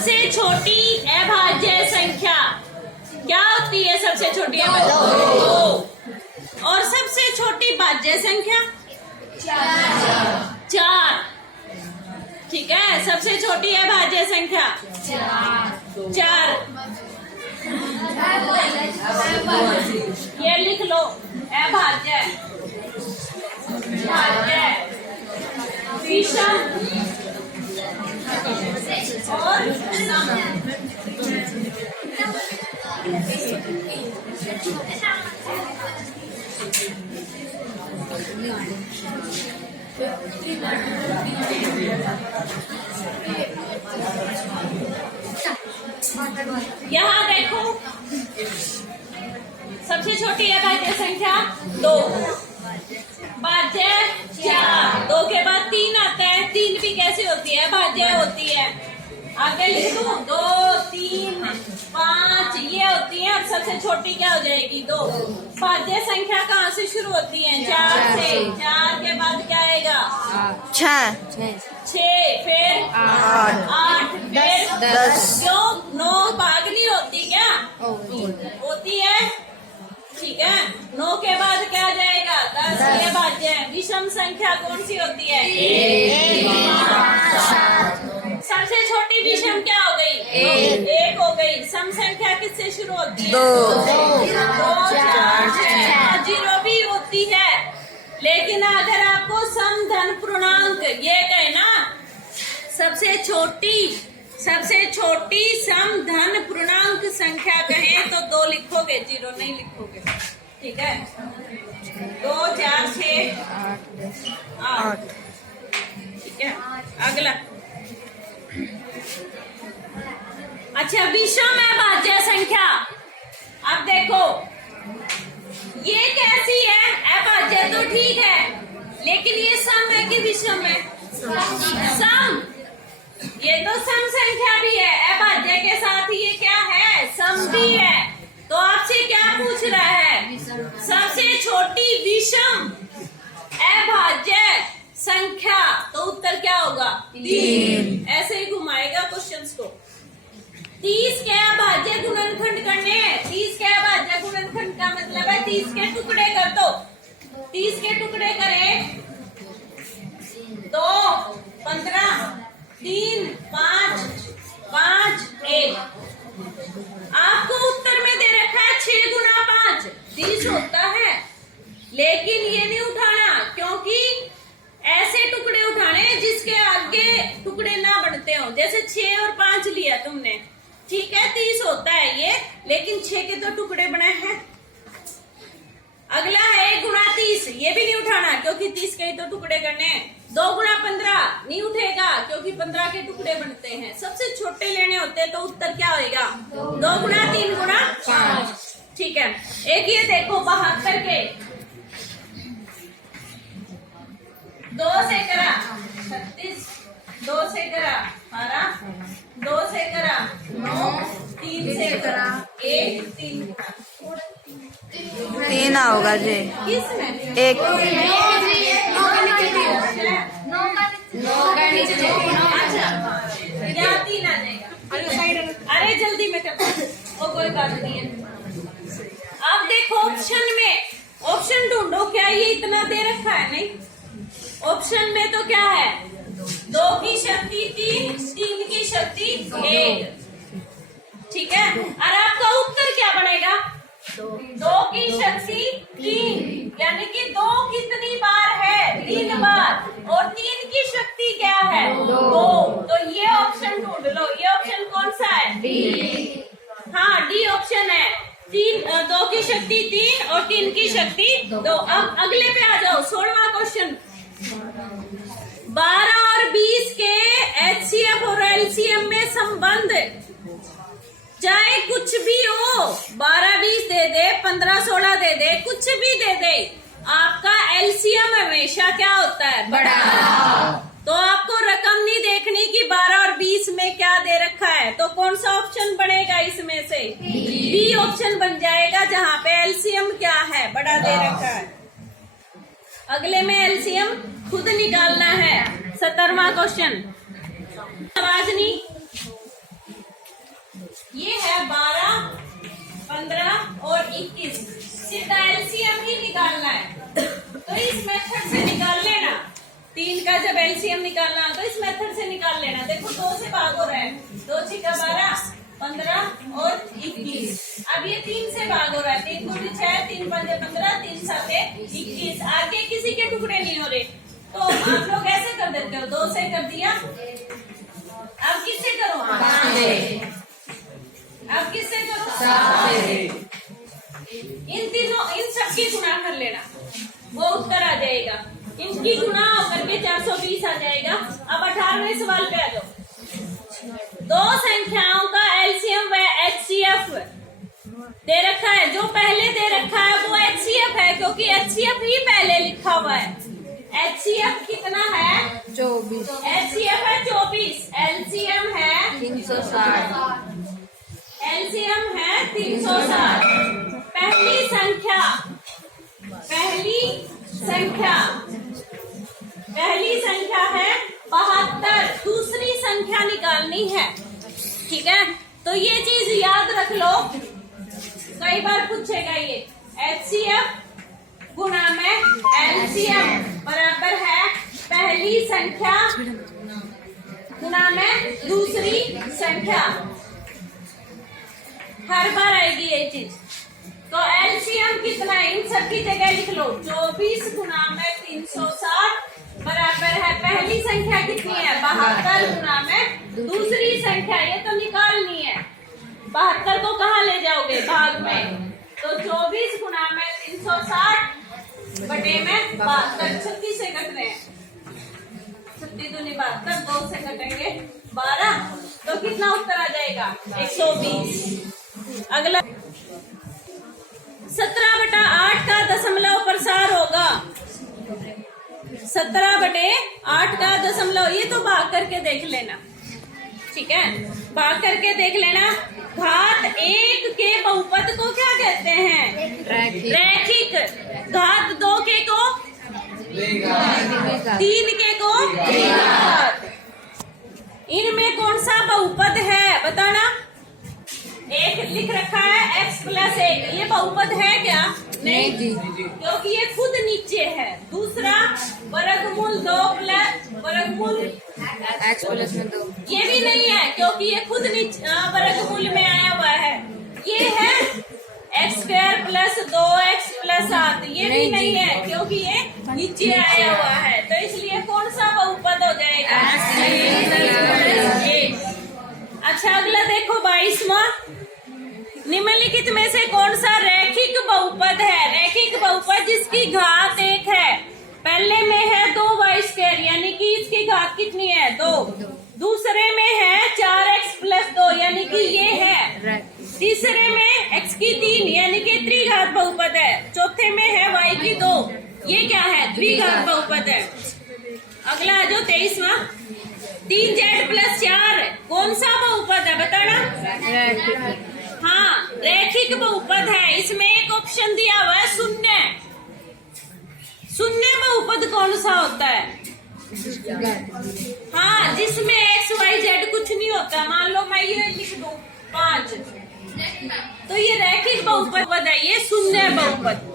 सबसे छोटी अभाज्य संख्या क्या होती है? सबसे छोटी अभाज्य 2। और सबसे छोटी भाज्य संख्या 4। ठीक है, सबसे छोटी अभाज्य संख्या 4। ये लिख लो, अभाज्य, भाज्य, विषम और सम। यहाँ देखो, सबसे छोटी अभाज्य संख्या 2, भाज्य 4, 2 के बाद 3 आता है। 3 भी कैसे होती है? भाज्य होती है। आगे लिख दूं, 2, 3, 5 ये होती है। और सबसे छोटी क्या हो जाएगी? 2। भाज्य संख्या कहाँ से शुरू होती है? 4 से। 4 के बाद क्या आएगा? 6, 6, फिर 8, फिर 10। क्यों? 9 भाग नहीं होती क्या? होती है। ठीक है, 9 के बाद क्या आ जाएगा? 10। ये भाज्य है। विषम संख्या कौन सी होती है? 1। सबसे छोटी विषम क्या हो गई? 1 हो गई। सम संख्या किससे शुरू होती है? 2, 4, 6। 0 भी होती है। लेकिन अगर आपको सम धन पूर्णांक ये कहे ना, सबसे छोटी सम धन पूर्णांक संख्या कहें तो 2 लिखोगे, 0 नहीं लिखोगे। ठीक है, 2, 4, 6, 8। ठीक है, अगला। अच्छा, विषम अभाज्य संख्या। अब देखो, ये कैसी है? अभाज्य तो ठीक है, लेकिन ये सम है कि विषम है? सम। ये तो सम संख्या भी है, अभाज्य के साथ ये क्या है? सम भी है। तो आपसे क्या पूछ रहा है? सबसे छोटी विषम अभाज्य संख्या। तो उत्तर क्या होगा? 3। ऐसे ही घुमाएगा क्वेश्चंस को। 30 के अभाज्य गुणनखंड करने हैं। 30 के अभाज्य गुणनखंड का मतलब है 30 के टुकड़े कर दो। 30 के टुकड़े करें, 2, 15, 3, 5, 5, 1। आपको उत्तर में दे रखा है 6 गुना 5 30 होता है। लेकिन ये नहीं उठाना, क्योंकि ऐसे टुकड़े उठाने जिसके आगे टुकड़े ना बढ़ते हो। जैसे 6 और 5 लिया तुमने, ठीक है, 30 होता है ये, लेकिन 6 के तो टुकड़े बनाए हैं। अगला है 1 गुना 30, ये भी नहीं उठाना, क्योंकि 30 के तो टुकड़े करने हैं। 2 गुना 15 नहीं उठेगा, क्योंकि 15 के टुकड़े बनते हैं। सबसे छोटे लेने होते हैं, तो उत्तर क्या होगा? 2 गुना 3 गुना 5। ठीक है, एक ये देखो 72 के 2 से करा 36, 2 से करा 12, 2 से करा 9, 3 से करा 1, 3 होगा जी। किसमें? 1। अच्छा, यहाँ 3 आ जाएगा। अरे जल्दी में कर, वो कोई बात नहीं है। अब देखो ऑप्शन में, ऑप्शन ढूंढो। क्या ये इतना दे रखा है? नहीं। ऑप्शन में तो क्या है? 2 की शक्ति 3, 3 की शक्ति 1। ठीक है, और आपका उत्तर क्या बनेगा? 2 की शक्ति 3, यानी कि 2 कितनी बार है? 3 बार। और 3 की शक्ति क्या है? 2। तो ये ऑप्शन ढूंढ लो। ये ऑप्शन कौन सा है? डी। हाँ, डी ऑप्शन है। 2 की शक्ति 3 और 3 की शक्ति 2। अब अगले पे आ जाओ, 16वां क्वेश्चन। 12 और 20 के एचसीएफ और एलसीएम में संबंध चाहे कुछ भी हो, 12 20 दे दे, 15 16 दे दे, कुछ भी दे दे, आपका एलसीएम हमेशा क्या होता है? बड़ा। तो आपको रकम नहीं देखनी कि 12 और 20 में क्या दे रखा है। तो कौन सा ऑप्शन बनेगा इसमें से? बी ऑप्शन बन जाएगा, जहाँ पे एलसीएम क्या है? बड़ा दे रखा है। अगले में एलसीएम खुद निकालना है। 17वां क्वेश्चन। आवाज नहीं, मेथड से निकाल लेना। 3 का जब एलसीएम निकालना हो तो इस मेथड से निकाल लेना। देखो 2 से भाग हो रहा है, 2 छिका 12, 15 और 21। अब ये 3 से भाग हो रहा है, 3 दूनी 6, 3 पंजे 15, 3 साते 21। आगे किसी के टुकड़े नहीं हो रहे, तो आप लोग ऐसे कर देते हो, 2 से कर दिया। अब किससे करो? अब किससे करो? इन तीनों, इन सबकी गुणा कर लेना, वो उत्तर आ जाएगा। इनकी गुणा होकर के 420 आ जाएगा। अब 18वें सवाल पे आ जाओ। 2 संख्याओं का एलसीएम व एचसीएफ दे रखा है। जो पहले दे रखा है वो एचसीएफ है, क्योंकि एचसीएफ ही पहले लिखा हुआ है। एचसीएफ कितना है? 24। एचसीएफ है 24, एलसीएम है 360। एलसीएम है 360। पहली संख्या, पहली संख्या है 72, दूसरी संख्या निकालनी है। ठीक है, तो ये चीज याद रख लो, कई बार पूछेगा ये। एचसीएफ गुणा में एलसीएम बराबर है पहली संख्या गुणा में दूसरी संख्या। हर बार आएगी ये चीज। तो एलसीएम कितना है? इन सब की जगह लिख लो, 24 गुणा में 360 बराबर है पहली संख्या कितनी है? 72 गुणा में दूसरी संख्या। ये तो निकालनी है। 72 को कहाँ ले जाओगे? भाग में। तो 24 गुणा में 360 बटे में 72। 36 से कट रहे हैं, 36 दूनी 72, 2 से कटेंगे 12, तो कितना उत्तर आ जाएगा? 120। अगला 17/8 का दशमलव प्रसार होगा। 17/8 का दशमलव, ये तो भाग करके देख लेना। ठीक है, भाग करके देख लेना। घात 1 के बहुपद को क्या कहते हैं? रैखिक। घात 2 के को? 3 के को? द्विघात। इनमें कौन सा बहुपद है बताना? एक लिख रखा है x + 1, ये बहुपद है क्या? नहीं जी, क्योंकि ये खुद नीचे है। दूसरा वर्गमूल 2 + वर्गमूल x + 2, ये भी नहीं है, क्योंकि ये खुद नीचे वर्गमूल में आया हुआ है। ये है x² + 2x + 7, ये भी नहीं है, क्योंकि ये नीचे आया हुआ है। तो इसलिए कौन सा बहुपद हो जाएगा? अच्छा, अगला देखो 22वां। निम्नलिखित में से कौन सा रैखिक बहुपद है? रैखिक बहुपद जिसकी घात 1 है। पहले में है 2y², यानी कि इसकी घात कितनी है? 2। दूसरे में है 4x + 2, यानी कि ये है। तीसरे में x की 3, यानी कि त्रिघात बहुपद है। चौथे में है y की 2, ये क्या है? द्विघात बहुपद है। अगला आ जाओ 23वां। 3z + 4 कौन सा बहुपद है बताना? हाँ, रैखिक बहुपद है। इसमें एक ऑप्शन दिया हुआ है शून्य। शून्य बहुपद कौन सा होता है? हाँ, जिसमें x y z कुछ नहीं होता। मान लो मैं ये लिख दूं 5, तो ये रैखिक बहुपद है, ये शून्य बहुपद।